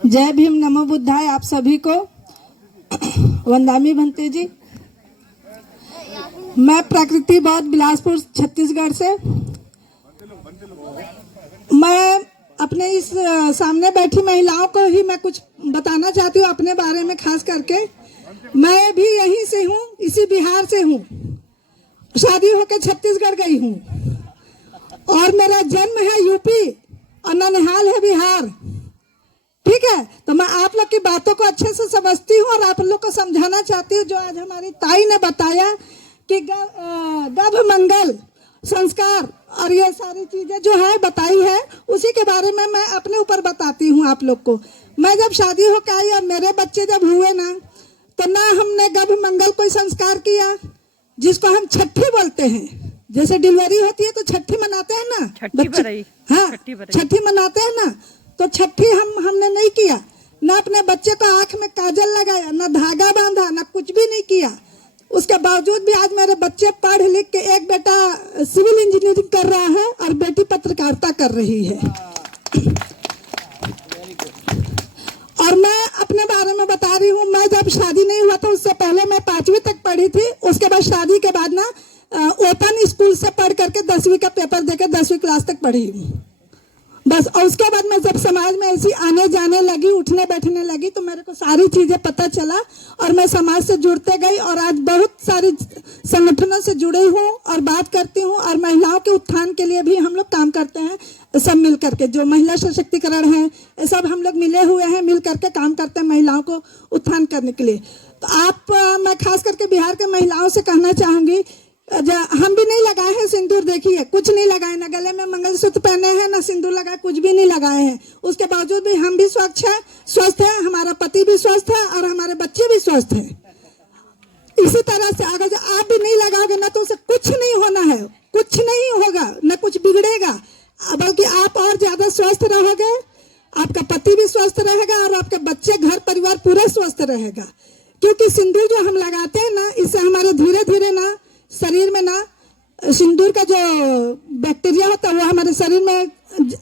जय भीम नमो बुद्धाय। आप सभी को वंदामी भंते जी। मैं प्रकृति बौद्ध बिलासपुर छत्तीसगढ़ से। मैं अपने इस सामने बैठी महिलाओं को ही मैं कुछ बताना चाहती हूँ अपने बारे में। खास करके मैं भी यहीं से हूँ, इसी बिहार से हूँ। शादी होकर छत्तीसगढ़ गई हूँ और मेरा जन्म है यूपी और ननिहाल है बिहार। ठीक है, तो मैं आप लोग की बातों को अच्छे से समझती हूँ और आप लोग को समझाना चाहती हूँ। जो आज हमारी ताई ने बताया कि गभ मंगल संस्कार और ये सारी चीजें जो है बताई है, उसी के बारे में मैं अपने ऊपर बताती हूँ आप लोग को। मैं जब शादी होकर आई और मेरे बच्चे जब हुए ना, तो ना हमने गभ मंगल कोई संस्कार किया, जिसको हम छठी बोलते हैं। जैसे डिलीवरी होती है तो छठी मनाते हैं ना, हाँ छठी मनाते हैं ना, तो छठी हमने नहीं किया। ना अपने बच्चे को आंख में काजल लगाया, ना धागा बांधा, ना कुछ भी नहीं किया। उसके बावजूद भी आज मेरे बच्चे पढ़ लिख के, एक बेटा सिविल इंजीनियरिंग कर रहा है और बेटी पत्रकारिता कर रही है। और मैं अपने बारे में बता रही हूँ। मैं जब शादी नहीं हुआ था उससे पहले मैं 5वीं तक पढ़ी थी। उसके बाद शादी के बाद ना ओपन स्कूल से पढ़ करके 10वीं का पेपर देकर 10वीं क्लास तक पढ़ी बस। और उसके बाद मैं जब समाज में ऐसी आने जाने लगी, उठने बैठने लगी, तो मेरे को सारी चीजें पता चला और मैं समाज से जुड़ते गई और आज बहुत सारी संगठनों से जुड़ी हूँ और बात करती हूँ। और महिलाओं के उत्थान के लिए भी हम लोग काम करते हैं सब मिल करके। जो महिला सशक्तिकरण है, ये सब हम लोग मिले हुए हैं, मिल करके काम करते हैं महिलाओं को उत्थान करने के लिए। तो मैं खास करके बिहार के महिलाओं से कहना चाहूंगी, हम भी नहीं लगाए हैं सिंदूर। देखिए, कुछ नहीं लगाए, ना गले में मंगलसूत्र पहने हैं, ना सिंदूर लगाए, कुछ भी नहीं लगाए हैं। उसके बावजूद भी हम भी स्वस्थ हैं, हमारा पति भी स्वस्थ है और हमारे बच्चे भी स्वस्थ हैं। इसी तरह से अगर जो आप भी नहीं लगाओगे ना, तो उसे कुछ नहीं होना है, कुछ नहीं होगा, ना कुछ बिगड़ेगा, बल्कि आप और ज्यादा स्वस्थ रहोगे, आपका पति भी स्वस्थ रहेगा और आपके बच्चे, घर परिवार पूरा स्वस्थ रहेगा। क्योंकि सिंदूर जो हम लगाते हैं ना, इससे हमारे धीरे धीरे ना शरीर में ना सिंदूर का जो बैक्टीरिया होता है वो हमारे शरीर में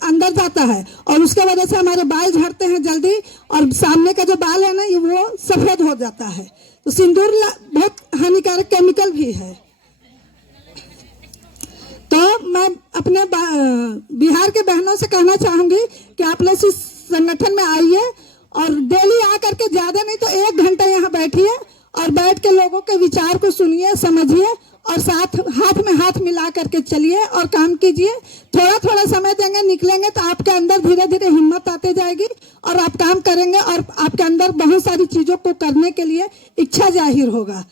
अंदर जाता है और उसके वजह से हमारे बाल झड़ते हैं जल्दी और सामने का जो बाल है ना, ये वो सफेद हो जाता है। तो सिंदूर बहुत हानिकारक केमिकल भी है। तो मैं अपने बिहार के बहनों से कहना चाहूंगी कि आप लोग इस संगठन में आइए और डेली आकर के, ज्यादा नहीं तो 1 घंटा यहाँ बैठिए और बैठ के लोगों के विचार को सुनिए, समझिए और साथ हाथ में हाथ मिला करके चलिए और काम कीजिए। थोड़ा थोड़ा समय देंगे, निकलेंगे तो आपके अंदर धीरे धीरे हिम्मत आते जाएगी और आप काम करेंगे और आपके अंदर बहुत सारी चीजों को करने के लिए इच्छा जाहिर होगा।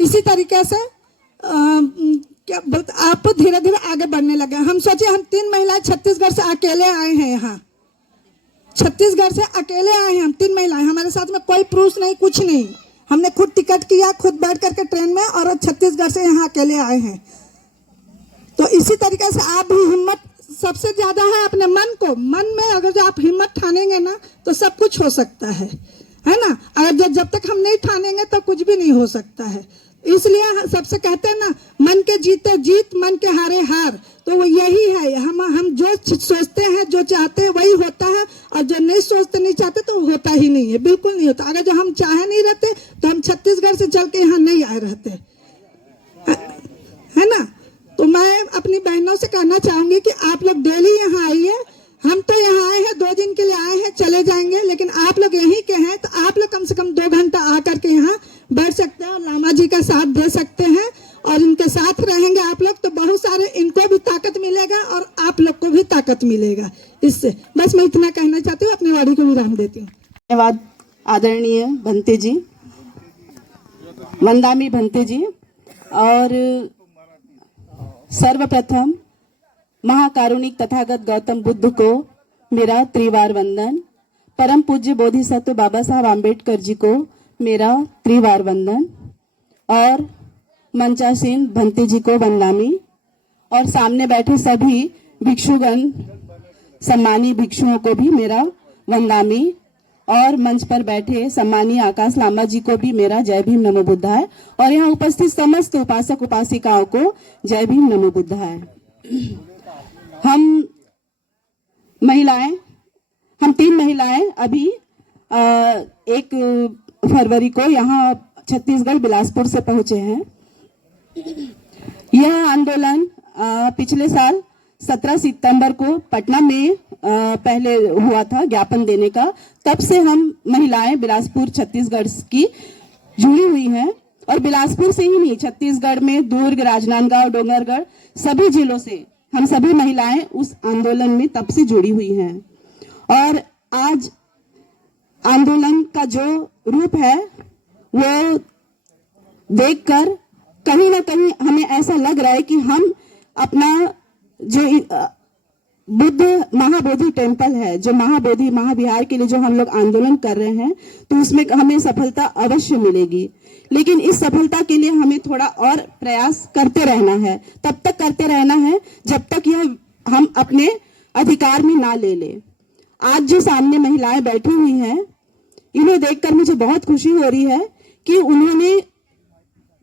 इसी तरीके से क्या बोलते, आप धीरे धीरे आगे बढ़ने लगे। हम सोचे, हम 3 महिलाएं छत्तीसगढ़ से अकेले आए हैं यहाँ, छत्तीसगढ़ से अकेले आए हैं हम 3 महिलाएं। हमारे साथ में कोई पुरुष नहीं, कुछ नहीं। हमने खुद टिकट किया, खुद बैठ करके ट्रेन में, और छत्तीसगढ़ से यहाँ अकेले आए हैं। तो इसी तरीके से आप भी हिम्मत सबसे ज्यादा है अपने मन को। मन में अगर जो आप हिम्मत ठानेंगे ना, तो सब कुछ हो सकता है ना। अगर जब तक हम नहीं ठानेंगे तो कुछ भी नहीं हो सकता है। इसलिए सबसे कहते हैं ना, मन के जीते जीत, मन के हारे हार। तो वो यही है, हम जो सोचते हैं, जो चाहते हैं वही होता है, और जो नहीं सोचते, नहीं चाहते तो होता ही नहीं है, बिल्कुल नहीं होता। अगर जो हम चाहे नहीं रहते तो हम छत्तीसगढ़ से चल के यहाँ नहीं आए रहते, है ना। तो मैं अपनी बहनों से कहना चाहूंगी कि आप लोग डेली यहाँ आइए। हम तो यहाँ आए हैं 2 दिन के लिए आए हैं, चले जाएंगे, लेकिन आप लोग यहीं के हैं तो आप लोग कम से कम 2 घंटा आकर के यहाँ बैठ सकते हैं और लामा जी का साथ दे सकते हैं। और इनके साथ रहेंगे आप लोग तो बहुत सारे, इनको भी ताकत मिलेगा और आप लोग को भी ताकत मिलेगा इससे। बस मैं इतना कहना चाहती हूँ, अपनी वाणी को विराम देती हूँ। धन्यवाद आदरणीय भंते जी, वंदामी भंते जी। और सर्वप्रथम महाकारुणिक तथागत गौतम बुद्ध को मेरा त्रिवार वंदन। परम पूज्य बोधिसत्व बाबा साहब आम्बेडकर जी को मेरा त्रिवार वंदन। और मंचासीन भंते जी को वंदामी। और सामने बैठे सभी भिक्षुगण, सम्मानीय भिक्षुओं को भी मेरा वंदामी। और मंच पर बैठे सम्मानीय आकाश लामा जी को भी मेरा जय भीम नमो बुद्धाय। और यहाँ उपस्थित समस्त उपासक उपासिकाओं को जय भीम नमो बुद्धाय। हम 3 महिलाएं अभी 1 फरवरी को यहाँ छत्तीसगढ़ बिलासपुर से पहुंचे हैं। यह आंदोलन पिछले साल 17 सितंबर को पटना में पहले हुआ था ज्ञापन देने का। तब से हम महिलाएं बिलासपुर छत्तीसगढ़ की जुड़ी हुई हैं और बिलासपुर से ही नहीं, छत्तीसगढ़ में दुर्ग, राजनांदगांव, डोंगरगढ़ सभी जिलों से हम सभी महिलाएं उस आंदोलन में तब से जुड़ी हुई हैं। और आज आंदोलन का जो रूप है वो देखकर कहीं ना कहीं हमें ऐसा लग रहा है कि हम अपना जो बुद्ध महाबोधि टेम्पल है, जो महाबोधि महाविहार के लिए जो हम लोग आंदोलन कर रहे हैं, तो उसमें हमें सफलता अवश्य मिलेगी। लेकिन इस सफलता के लिए हमें थोड़ा और प्रयास करते रहना है, तब तक करते रहना है जब तक यह हम अपने अधिकार में ना ले ले। आज जो सामने महिलाएं बैठी हुई हैं, इन्हें देखकर मुझे बहुत खुशी हो रही है कि उन्होंने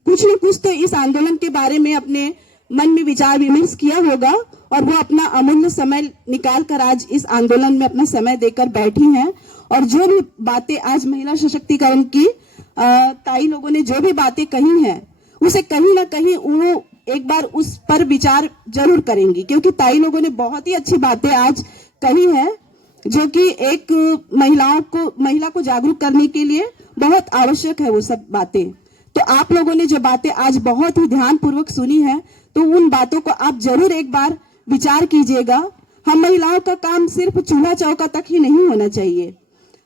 कुछ न कुछ तो इस आंदोलन के बारे में अपने मन में विचार विमर्श किया होगा और वो अपना अमूल्य समय निकाल कर आज इस आंदोलन में अपना समय देकर बैठी हैं। और जो भी बातें आज महिला सशक्तिकरण की ताई लोगों ने जो भी बातें कही हैं, उसे कहीं ना कहीं वो एक बार उस पर विचार जरूर करेंगी, क्योंकि ताई लोगों ने बहुत ही अच्छी बातें आज कही है जो कि एक महिला को जागरूक करने के लिए बहुत आवश्यक है वो सब बातें। तो आप लोगों ने जो बातें आज बहुत ही ध्यानपूर्वक सुनी है, तो उन बातों को आप जरूर एक बार विचार कीजिएगा। हम महिलाओं का काम सिर्फ चूल्हा चौका तक ही नहीं होना चाहिए।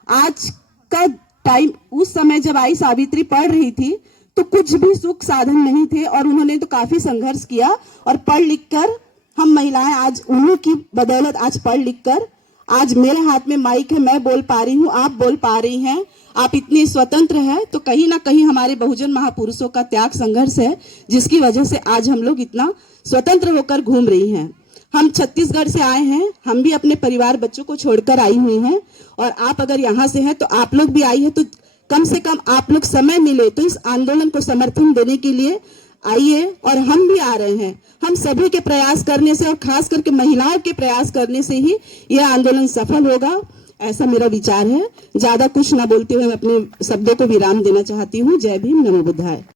आज का टाइम, उस समय जब आई सावित्री पढ़ रही थी तो कुछ भी सुख साधन नहीं थे और उन्होंने तो काफी संघर्ष किया और पढ़ लिख कर हम महिलाएं आज उन्हीं की बदौलत आज पढ़ लिख कर आज मेरे हाथ में माइक है, मैं बोल पा रही हूँ, आप बोल पा रही हैं, आप इतनी स्वतंत्र हैं। तो कहीं ना कहीं हमारे बहुजन महापुरुषों का त्याग संघर्ष है, जिसकी वजह से आज हम लोग इतना स्वतंत्र होकर घूम रही हैं। हम छत्तीसगढ़ से आए हैं, हम भी अपने परिवार बच्चों को छोड़कर आई हुई हैं और आप अगर यहाँ से हैं तो आप लोग भी आई है, तो कम से कम आप लोग समय मिले तो इस आंदोलन को समर्थन देने के लिए आइए। और हम भी आ रहे हैं, हम सभी के प्रयास करने से और खास करके महिलाओं के प्रयास करने से ही यह आंदोलन सफल होगा, ऐसा मेरा विचार है। ज्यादा कुछ ना बोलते हुए मैं अपने शब्दों को विराम देना चाहती हूँ। जय भीम, नमो बुद्धाय।